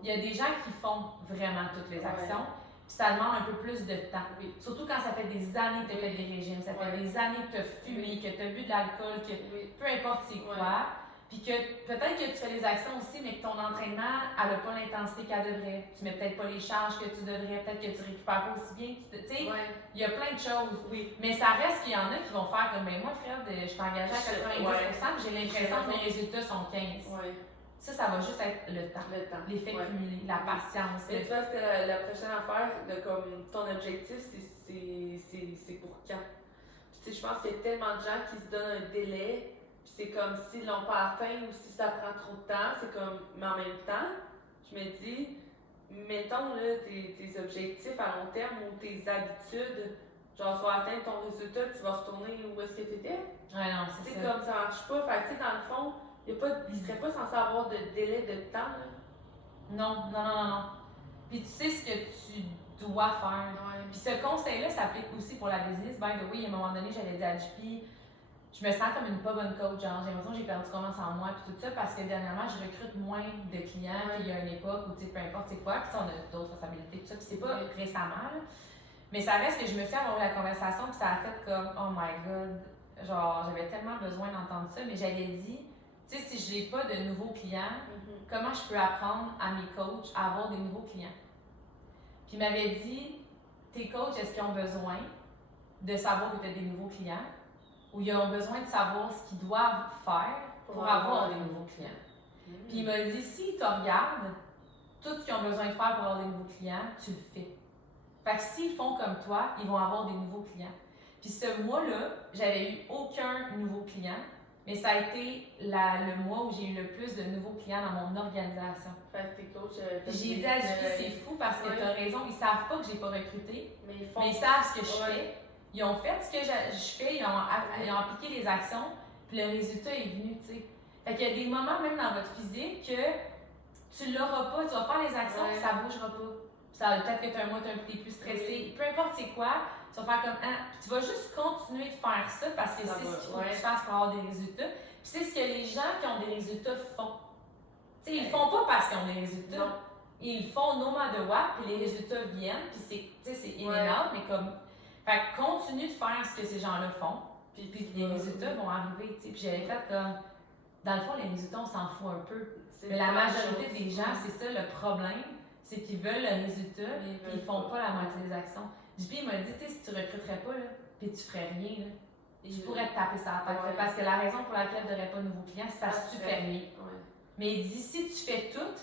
Il y a des gens qui font vraiment toutes les actions, puis ça demande un peu plus de temps. Surtout quand ça fait des années que tu as fait des régimes, ça fait des années que tu as fumé, que tu as bu de l'alcool, que peu importe c'est quoi. Puis que peut-être que tu fais les actions aussi, mais que ton entraînement n'a pas l'intensité qu'elle devrait. Tu mets peut-être pas les charges que tu devrais, peut-être que tu récupères pas aussi bien. Tu sais, il y a plein de choses. Mais ça reste qu'il y en a qui vont faire comme, ben moi, Fred, je suis engagée à 90%, puis j'ai l'impression que mes résultats sont 15%. Ça va juste être le temps. L'effet cumulé, la patience. Et tu vois, c'était la prochaine affaire, de comme ton objectif, c'est pour quand? Puis tu sais, je pense qu'il y a tellement de gens qui se donnent un délai. Puis c'est comme s'ils l'ont pas atteint ou si ça prend trop de temps, c'est comme. Mais en même temps, je me dis, mettons là tes objectifs à long terme ou tes habitudes, genre, tu vas atteindre ton résultat, tu vas retourner où est-ce que tu étais. Ouais, non, c'est C'est ça. comme ça marche pas. Fait que, tu sais, dans le fond, il serait pas censé avoir de délai de temps, là. Non, non, non, non, non. Puis tu sais ce que tu dois faire. Ouais. Puis ce conseil-là s'applique aussi pour la business. By the way, à un moment donné, j'avais dit à JP, je me sens comme une pas bonne coach. Genre, j'ai l'impression que j'ai perdu confiance en moi, puis tout ça, parce que dernièrement, je recrute moins de clients, puis il y a une époque où, tu sais, peu importe c'est quoi, puis on a d'autres responsabilités, tout ça, puis c'est pas récemment, là. Mais ça reste que je me suis avoir eu la conversation, puis ça a fait comme, oh my god, genre, j'avais tellement besoin d'entendre ça, mais j'avais dit, tu sais, si je n'ai pas de nouveaux clients, comment je peux apprendre à mes coachs à avoir des nouveaux clients? Puis il m'avait dit, tes coachs, est-ce qu'ils ont besoin de savoir que tu as des nouveaux clients ou ils ont besoin de savoir ce qu'ils doivent faire pour avoir des nouveaux clients? Puis il m'a dit, s'ils te regardent, tout ce qu'ils ont besoin de faire pour avoir des nouveaux clients, tu le fais. Fait que s'ils font comme toi, ils vont avoir des nouveaux clients. Puis ce mois-là, j'avais eu aucun nouveau client. Mais ça a été le mois où j'ai eu le plus de nouveaux clients dans mon organisation. Fait que tes coachs. J'ai dit à JP, c'est fou parce que tu as raison, ils savent pas que j'ai pas recruté, mais ils savent ce que je fais. Ils ont fait ce que je fais, ils ont appliqué les actions, puis le résultat est venu, tu sais. Fait qu'il y a des moments, même dans votre physique, que tu l'auras pas, tu vas faire les actions, puis ça bougera pas. Peut-être que tu as un mois, tu es plus stressé, peu importe c'est quoi, tu vas faire comme tu vas juste continuer de faire ça parce que c'est ce qu'il faut que tu fasses pour avoir des résultats. Puis c'est ce que les gens qui ont des résultats font. Tu sais, ils le font pas parce qu'ils ont des résultats. Non. Ils le font no matter what, puis les résultats viennent, puis c'est in and out, mais comme. Fait que continue de faire ce que ces gens-là font, puis les résultats vont arriver, tu sais. Puis j'avais fait comme. Dans le fond, les résultats, on s'en fout un peu. Mais la majorité des gens, c'est ça le problème, c'est qu'ils veulent le résultat, puis ils font pas la moitié des actions. JP m'a dit, tu sais, si tu recruterais pas, là, puis tu ferais rien, là, tu pourrais te taper sur la tête. Ouais. Parce que la raison pour laquelle tu n'aurais pas de nouveaux clients, c'est parce que tu fais rien. Ouais. Mais il dit, si tu fais tout,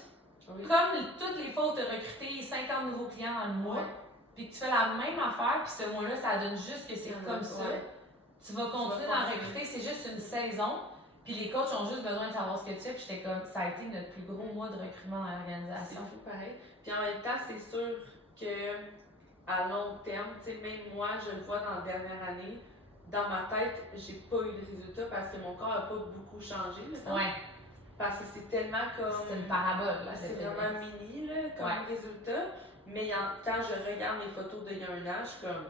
comme toutes les fois où tu as recruté 50 nouveaux clients dans le mois, puis que tu fais la même affaire, puis ce mois-là, ça donne juste que c'est comme ça, tu vas continuer d'en recruter, c'est juste une saison. Puis les coachs ont juste besoin de savoir ce que tu fais, puis j'étais comme, ça a été notre plus gros mois de recrutement dans l'organisation. C'est fou pareil. Puis en même temps, c'est sûr que à long terme, tu sais, même moi, je le vois dans la dernière année, dans ma tête, j'ai pas eu de résultat parce que mon corps a pas beaucoup changé. Ouais. Parce que c'est tellement comme. C'est une parabole, là. C'est vraiment mini, là, comme résultat. Mais quand je regarde mes photos d'il y a un an, je suis comme.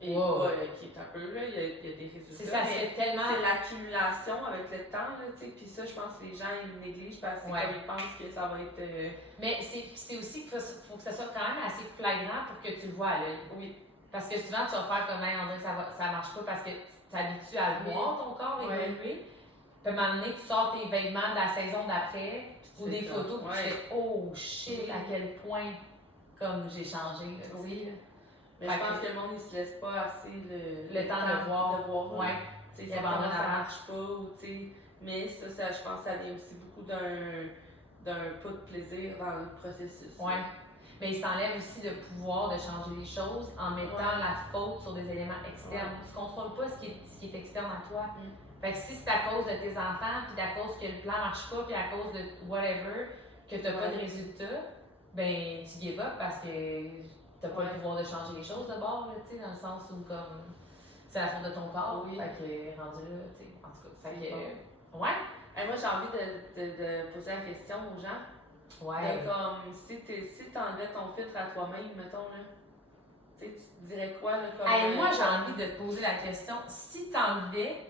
Et qui est un peu, là, il y a des résultats. C'est ça, c'est tellement. C'est l'accumulation avec le temps, là, tu sais. Puis ça, je pense que les gens, ils le négligent parce qu'ils pensent que ça va être. Mais c'est aussi qu'il faut que ça soit quand même assez flagrant pour que tu le vois à l'œil. Oui. Parce que souvent, tu vas faire comme, on dirait que ça marche pas parce que tu t'habitues à le voir, ton corps évoluer. Puis à un moment donné, tu sors tes vêtements de la saison d'après ou des photos, puis tu fais, oh shit, à quel point comme j'ai changé, là, tu sais. Mais je pense que le monde, il se laisse pas assez le temps de voir. Ouais. Tu sais, ça marche pas, ou tu sais. Mais ça, je pense que ça vient aussi beaucoup d'un pas de plaisir dans le processus. Ouais. Mais il s'enlève aussi le pouvoir de changer les choses en mettant la faute sur des éléments externes. Tu ne contrôles pas ce qui est externe à toi. Fait que si c'est à cause de tes enfants, puis à cause que le plan marche pas, puis à cause de whatever, que tu n'as pas de résultat, ben tu give up parce que t'as pas le pouvoir de changer les choses de bord, tu sais, dans le sens où comme c'est la faute de ton corps, fait que rendu là, tu sais, en tout cas, fait que, ouais. Moi, j'ai envie de poser la question aux gens. Ouais. De comme, si t'enlevais ton filtre à toi-même, mettons, là, tu sais, tu dirais quoi, là, comme... moi, j'ai envie de te poser la question, si t'enlevais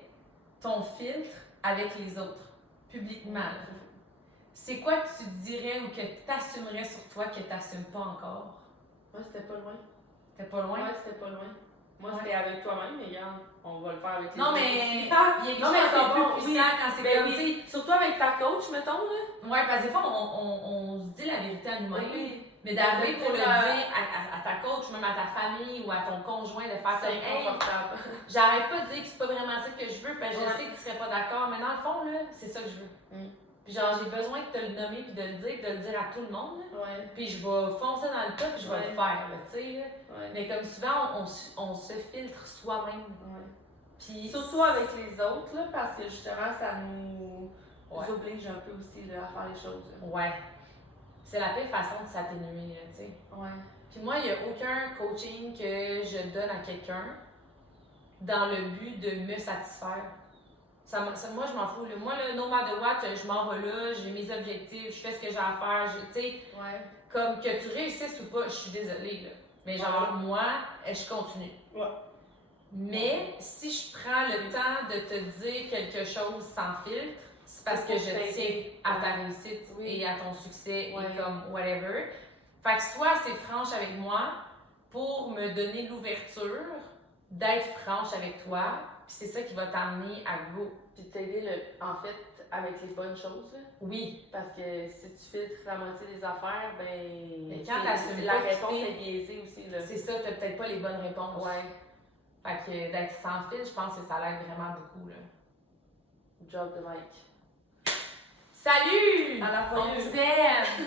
ton filtre avec les autres, publiquement, c'est quoi que tu dirais ou que t'assumerais sur toi que t'assumes pas encore? Moi, c'était pas loin. C'était pas loin? Ouais, c'était pas loin. Moi, c'était avec toi-même, mais regarde, on va le faire avec les autres. Non, mais il y a quelque chose de plus puissant quand c'est comme, tu sais. Surtout avec ta coach, mettons, là. Ouais, parce que des fois, on se dit la vérité à nous-mêmes. Mais d'arriver pour le dire à ta coach, même à ta famille ou à ton conjoint, de faire c'est inconfortable. J'arrête pas de dire que c'est pas vraiment ça que je veux, parce que je sais que tu serais pas d'accord, mais dans le fond, là, c'est ça que je veux. Puis genre, j'ai besoin de te le nommer, puis de le dire, de le dire à tout le monde. Puis je vais foncer dans le tas, puis je vais le faire, tu sais. Mais comme souvent, on se filtre soi-même. Puis surtout avec les autres, là, parce que justement, ça nous oblige un peu aussi là, à faire les choses. Là. Ouais. C'est la pire façon de s'atténuer, tu sais. Ouais. Puis moi, il n'y a aucun coaching que je donne à quelqu'un dans le but de me satisfaire. Moi, je m'en fous. Là. Moi, là, no matter what, je m'en vais là, j'ai mes objectifs, je fais ce que j'ai à faire. Tu sais, comme que tu réussisses ou pas, je suis désolée. Là. Mais genre, moi, je continue. Ouais. Mais si je prends le temps de te dire quelque chose sans filtre, c'est parce que je tiens à ta réussite et à ton succès et comme whatever. Fait que soit c'est franche avec moi pour me donner l'ouverture d'être franche avec toi, puis c'est ça qui va t'amener à go. Puis t'aider, en fait, avec les bonnes choses. Là. Oui. Parce que si tu filtres la moitié des affaires, ben. Mais quand t'assumes la pas réponse quitter, est biaisée aussi. Là. C'est ça, t'as peut-être pas les bonnes réponses. Ouais. Fait que d'être sans fil, je pense que ça l'aide vraiment beaucoup. Là. Drop the mic. Salut! À la On fois. vous aime!